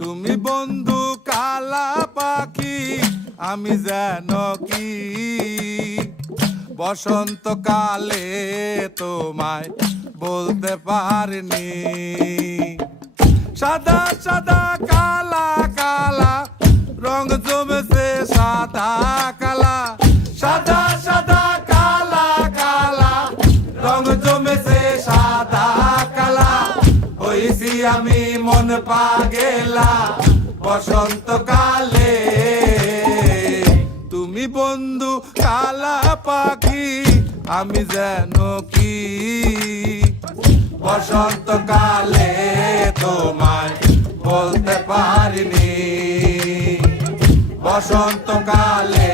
তুমি বন্ধু কালা পাখি, আমি যেন কি বসন্তকালে তোমায় বলতে পারিনি। সাদা সাদা কালা কালা রং জমেছে সাদা কালা, সাদা সাদা কালা কালা রং জমেছে সাদা কালা। হইছি আমি মন পাগেলা বসন্তকালে। তুমি বন্ধু কালা পাখি, আমি যেন কি বসন্তকালে তোমায় বলতে পারিনি। বসন্তকালে